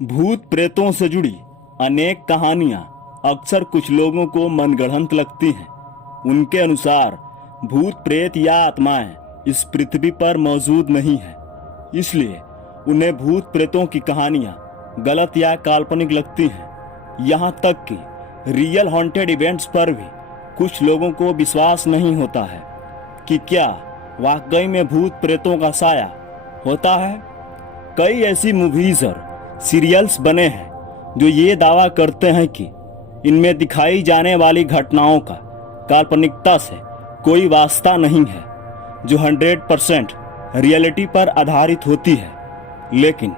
भूत प्रेतों से जुड़ी अनेक कहानियां अक्सर कुछ लोगों को मनगढ़ंत लगती हैं। उनके अनुसार भूत प्रेत या आत्माएं इस पृथ्वी पर मौजूद नहीं है, इसलिए उन्हें भूत प्रेतों की कहानियां गलत या काल्पनिक लगती हैं। यहाँ तक कि रियल हॉन्टेड इवेंट्स पर भी कुछ लोगों को विश्वास नहीं होता है कि क्या वाकई में भूत प्रेतों का साया होता है। कई ऐसी मूवीज और सीरियल्स बने हैं जो ये दावा करते हैं कि इनमें दिखाई जाने वाली घटनाओं का काल्पनिकता से कोई वास्ता नहीं है, जो 100% रियलिटी पर आधारित होती है। लेकिन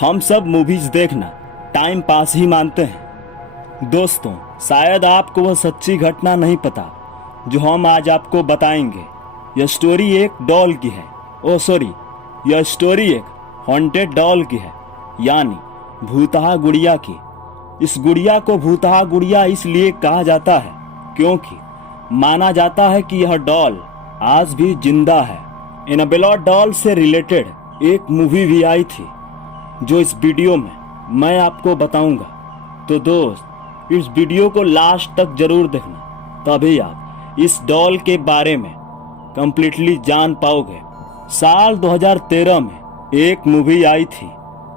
हम सब मूवीज देखना टाइम पास ही मानते हैं। दोस्तों, शायद आपको वह सच्ची घटना नहीं पता जो हम आज आपको बताएंगे। यह स्टोरी एक डॉल की है। यह स्टोरी एक हॉन्टेड डॉल की है, यानी भूतहा गुड़िया की। इस गुड़िया को भूतहा गुड़िया इसलिए कहा जाता है क्योंकि माना जाता है कि यह डॉल आज भी जिंदा है। एनाबेला डॉल से रिलेटेड एक मूवी भी आई थी जो इस वीडियो में मैं आपको बताऊंगा। तो दोस्त, इस वीडियो को लास्ट तक जरूर देखना, तभी आप इस डॉल के बारे में कंप्लीटली जान पाओगे। साल 2013 में एक मूवी आई थी,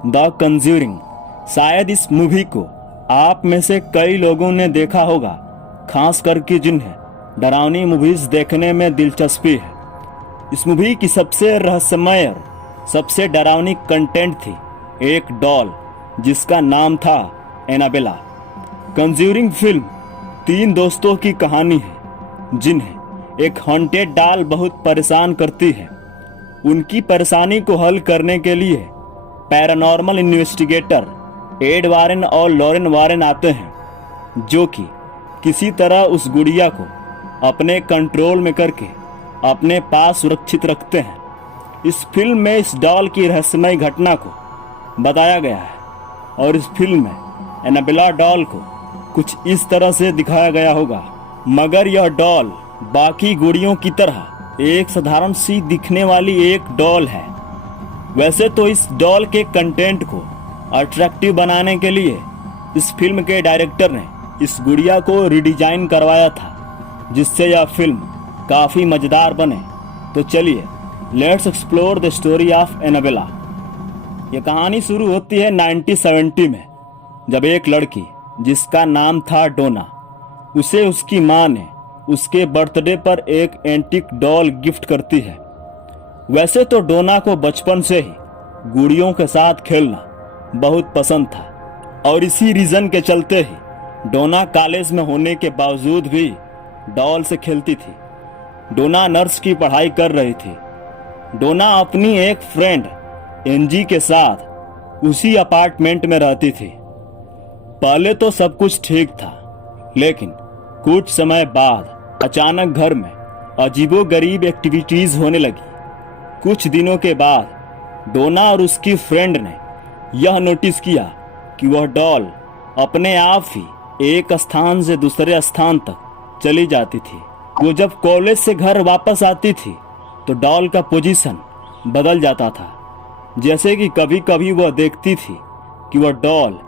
द कंज्यूरिंग। शायद इस मूवी को आप में से कई लोगों ने देखा होगा, खास करके जिन्हें डरावनी मूवीज देखने में दिलचस्पी है। इस मूवी की सबसे रहस्यमय और सबसे डरावनी कंटेंट थी एक डॉल जिसका नाम था एनाबेला। कंज्यूरिंग फिल्म 3 दोस्तों की कहानी है जिन्हें एक हॉन्टेड डॉल बहुत परेशान करती है। उनकी परेशानी को हल करने के लिए पैरानॉर्मल इन्वेस्टिगेटर एड वारेन और लॉरेन वारेन आते हैं, जो कि किसी तरह उस गुड़िया को अपने कंट्रोल में करके अपने पास सुरक्षित रखते हैं। इस फिल्म में इस डॉल की रहस्यमय घटना को बताया गया है और इस फिल्म में एनाबेला डॉल को कुछ इस तरह से दिखाया गया होगा। मगर यह डॉल बाकी गुड़ियों की तरह एक साधारण सी दिखने वाली एक डॉल है। वैसे तो इस डॉल के कंटेंट को अट्रैक्टिव बनाने के लिए इस फिल्म के डायरेक्टर ने इस गुड़िया को रिडिजाइन करवाया था, जिससे यह फिल्म काफी मजेदार बने। तो चलिए, let's explore the story of Annabelle. यह कहानी शुरू होती है 1970 में, जब एक लड़की जिसका नाम था डोना, उसे उसकी माँ ने उसके बर्थडे पर एक एंटीक डॉल गिफ्ट करती है। वैसे तो डोना को बचपन से ही गुड़ियों के साथ खेलना बहुत पसंद था और इसी रीजन के चलते ही डोना कॉलेज में होने के बावजूद भी डॉल से खेलती थी। डोना नर्स की पढ़ाई कर रही थी। डोना अपनी एक फ्रेंड एनजी के साथ उसी अपार्टमेंट में रहती थी। पहले तो सब कुछ ठीक था, लेकिन कुछ समय बाद अचानक घर में अजीबोगरीब एक्टिविटीज होने लगी। कुछ दिनों के बाद डोना और उसकी फ्रेंड ने यह नोटिस किया कि वह डॉल अपने आप ही एक स्थान से दूसरे स्थान तक चली जाती थी। वो जब कॉलेज से घर वापस आती थी तो डॉल का पोजीशन बदल जाता था। जैसे कि कभी कभी वह देखती थी कि वह डॉल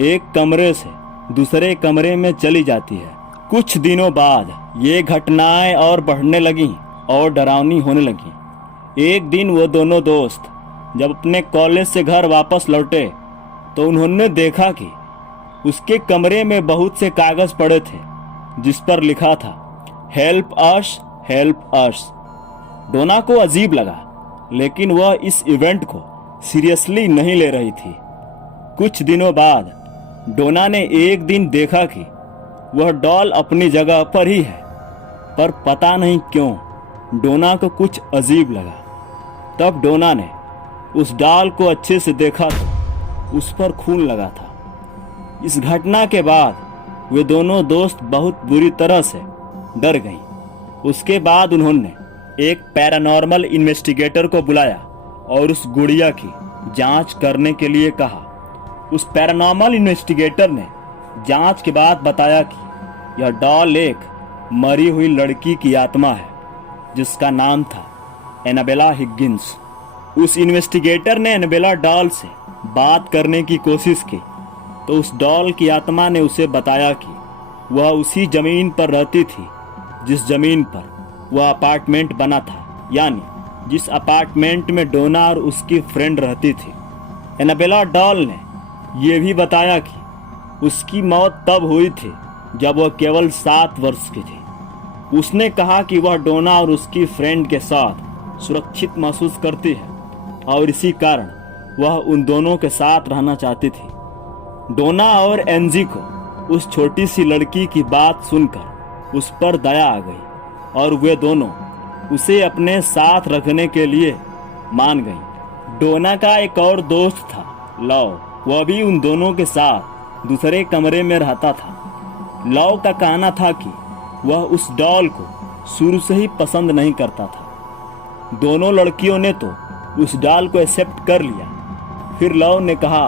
एक कमरे से दूसरे कमरे में चली जाती है। कुछ दिनों बाद ये घटनाएं और बढ़ने लगीं और डरावनी होने लगीं। एक दिन वो दोनों दोस्त जब अपने कॉलेज से घर वापस लौटे तो उन्होंने देखा कि उसके कमरे में बहुत से कागज पड़े थे जिस पर लिखा था हेल्प अस, हेल्प अस। डोना को अजीब लगा, लेकिन वह इस इवेंट को सीरियसली नहीं ले रही थी। कुछ दिनों बाद डोना ने एक दिन देखा कि वह डॉल अपनी जगह पर ही है, पर पता नहीं क्यों डोना को कुछ अजीब लगा। तब डोना ने उस डॉल को अच्छे से देखा तो उस पर खून लगा था। इस घटना के बाद वे दोनों दोस्त बहुत बुरी तरह से डर गईं। उसके बाद उन्होंने एक पैरानॉर्मल इन्वेस्टिगेटर को बुलाया और उस गुड़िया की जांच करने के लिए कहा। उस पैरानॉर्मल इन्वेस्टिगेटर ने जांच के बाद बताया कि यह डॉल एक मरी हुई लड़की की आत्मा है जिसका नाम था एनाबेला हिगिंस। उस इन्वेस्टिगेटर ने एनाबेला डॉल से बात करने की कोशिश की तो उस डॉल की आत्मा ने उसे बताया कि वह उसी जमीन पर रहती थी जिस जमीन पर वह अपार्टमेंट बना था, यानी जिस अपार्टमेंट में डोना और उसकी फ्रेंड रहती थी। एनाबेला डॉल ने यह भी बताया कि उसकी मौत तब हुई थी जब वह केवल 7 वर्ष की थी। उसने कहा कि वह डोना और उसकी फ्रेंड के साथ सुरक्षित महसूस करती है और इसी कारण वह उन दोनों के साथ रहना चाहती थी। डोना और एनजी को उस छोटी सी लड़की की बात सुनकर उस पर दया आ गई और वे दोनों उसे अपने साथ रखने के लिए मान गईं। डोना का एक और दोस्त था, लव। वह भी उन दोनों के साथ दूसरे कमरे में रहता था। लव का कहना था कि वह उस डॉल को शुरू से ही पसंद नहीं करता था। दोनों लड़कियों ने तो उस डॉल को एक्सेप्ट कर लिया। फिर लव ने कहा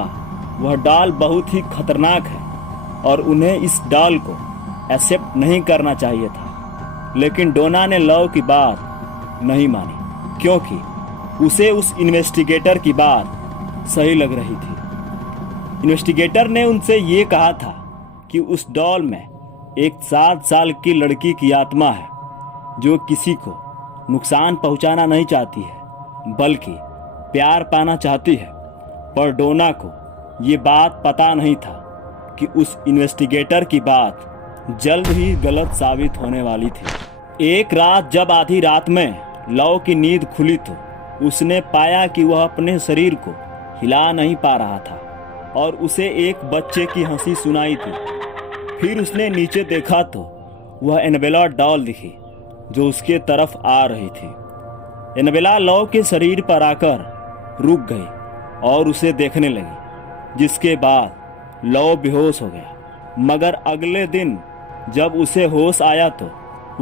वह डॉल बहुत ही खतरनाक है और उन्हें इस डॉल को एक्सेप्ट नहीं करना चाहिए था। लेकिन डोना ने लव की बात नहीं मानी क्योंकि उसे उस इन्वेस्टिगेटर की बात सही लग रही थी। इन्वेस्टिगेटर ने उनसे ये कहा था कि उस डॉल में एक 7 साल की लड़की की आत्मा है जो किसी को नुकसान पहुंचाना नहीं चाहती है बल्कि प्यार पाना चाहती है। पर डोना को ये बात पता नहीं था कि उस इन्वेस्टिगेटर की बात जल्द ही गलत साबित होने वाली थी। एक रात जब आधी रात में लव की नींद खुली तो उसने पाया कि वह अपने शरीर को हिला नहीं पा रहा था और उसे एक बच्चे की हंसी सुनाई थी। फिर उसने नीचे देखा तो वह एनाबेला डॉल दिखी जो उसके तरफ आ रही थी। एनाबेला लव के शरीर पर आकर रुक गई और उसे देखने लगी, जिसके बाद लव बेहोश हो गया। मगर अगले दिन जब उसे होश आया तो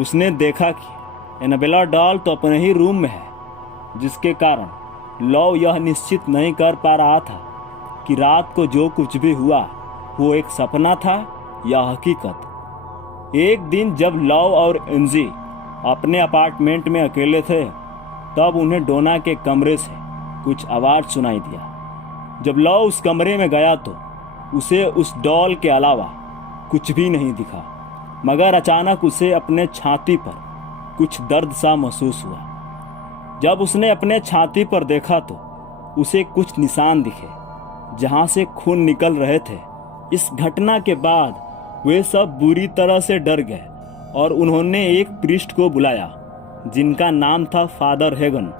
उसने देखा कि एनाबेला डॉल तो अपने ही रूम में है, जिसके कारण लव यह निश्चित नहीं कर पा रहा था कि रात को जो कुछ भी हुआ वो एक सपना था या हकीकत। एक दिन जब लव और एनजी अपने अपार्टमेंट में अकेले थे तब उन्हें डोना के कमरे से कुछ आवाज सुनाई दिया। जब लव उस कमरे में गया तो उसे उस डॉल के अलावा कुछ भी नहीं दिखा, मगर अचानक उसे अपने छाती पर कुछ दर्द सा महसूस हुआ। जब उसने अपने छाती पर देखा तो उसे कुछ निशान दिखे जहां से खून निकल रहे थे। इस घटना के बाद वे सब बुरी तरह से डर गए और उन्होंने एक प्रीस्ट को बुलाया जिनका नाम था फादर हेगन।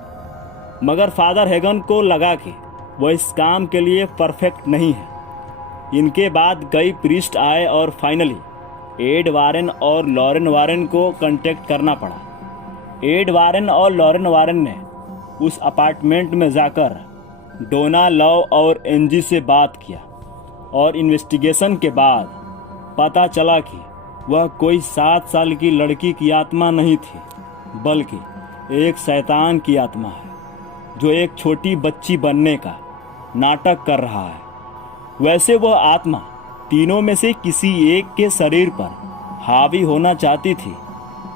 मगर फादर हेगन को लगा कि वह इस काम के लिए परफेक्ट नहीं है। इनके बाद कई प्रीस्ट आए और फाइनली एड वारेन और लॉरेन वारेन को कांटेक्ट करना पड़ा। एड वारेन और लॉरेन वारेन ने उस अपार्टमेंट में जाकर डोना, लव और एनजी से बात किया और इन्वेस्टिगेशन के बाद पता चला कि वह कोई 7 साल की लड़की की आत्मा नहीं थी बल्कि एक शैतान की आत्मा है जो एक छोटी बच्ची बनने का नाटक कर रहा है। वैसे वह आत्मा तीनों में से किसी एक के शरीर पर हावी होना चाहती थी।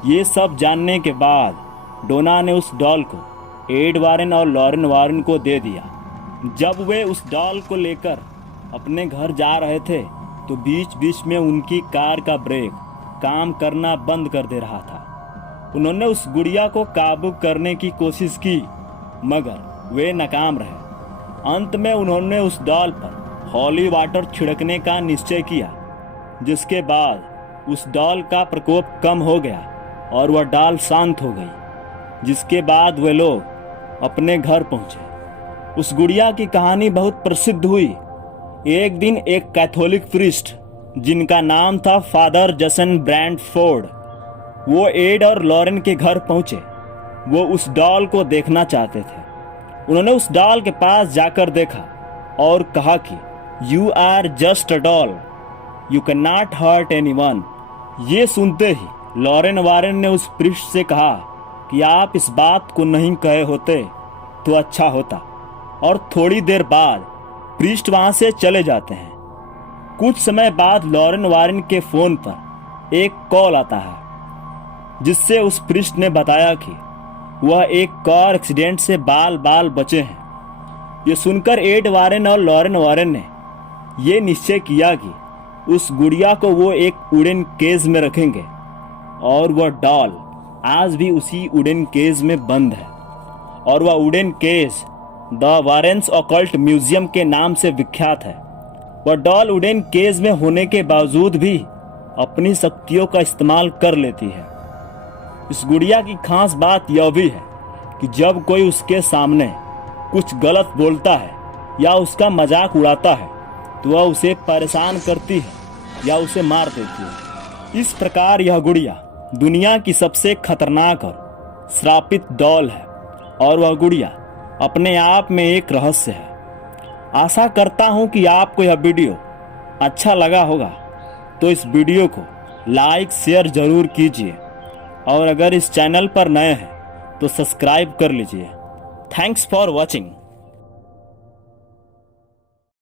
ये सब जानने के बाद डोना ने उस डॉल को एड वारेन और लॉरेन वारेन को दे दिया। जब वे उस डॉल को लेकर अपने घर जा रहे थे तो बीच बीच में उनकी कार का ब्रेक काम करना बंद कर दे रहा था। उन्होंने उस गुड़िया को काबू करने की कोशिश की मगर वे नाकाम रहे। अंत में उन्होंने उस डॉल पर हॉली वाटर छिड़कने का निश्चय किया, जिसके बाद उस डॉल का प्रकोप कम हो गया और वह डॉल शांत हो गई। जिसके बाद वे लोग अपने घर पहुंचे। उस गुड़िया की कहानी बहुत प्रसिद्ध हुई। एक दिन एक कैथोलिक प्रीस्ट जिनका नाम था फादर जसन ब्रैंडफोर्ड, वो एड और लॉरेन के घर पहुंचे। वो उस डॉल को देखना चाहते थे। उन्होंने उस डॉल के पास जाकर देखा और कहा कि you are just a doll, you can not hurt anyone. ये सुनते ही लॉरेन वारेन ने उस प्रीस्ट से कहा कि आप इस बात को नहीं कहे होते तो अच्छा होता। और थोड़ी देर बाद प्रीस्ट वहां से चले जाते हैं। कुछ समय बाद लॉरेन वारेन के फोन पर एक कॉल आता है जिससे उस प्रीस्ट ने बताया कि वह एक कार एक्सीडेंट से बाल बाल बचे हैं। ये सुनकर एड वारेन और लॉरेन वारेन ने ये निश्चय किया कि उस गुड़िया को वो एक वुडन केज में रखेंगे और वह डॉल आज भी उसी वुडन केज में बंद है और वह wooden cage the Warrens occult museum के नाम से विख्यात है। वह डॉल वुडन केज में होने के बावजूद भी अपनी शक्तियों का इस्तेमाल कर लेती है। इस गुड़िया की खास बात यह भी है कि जब कोई उसके सामने कुछ गलत बोलता है या उसका मजाक उड़ाता है तो वह उसे परेशान करती है या उसे मार देती है। इस प्रकार यह गुड़िया दुनिया की सबसे खतरनाक और श्रापित डॉल है और वह गुड़िया अपने आप में एक रहस्य है। आशा करता हूं कि आपको यह वीडियो अच्छा लगा होगा, तो इस वीडियो को लाइक शेयर जरूर कीजिए और अगर इस चैनल पर नए हैं तो सब्सक्राइब कर लीजिए। Thanks for watching.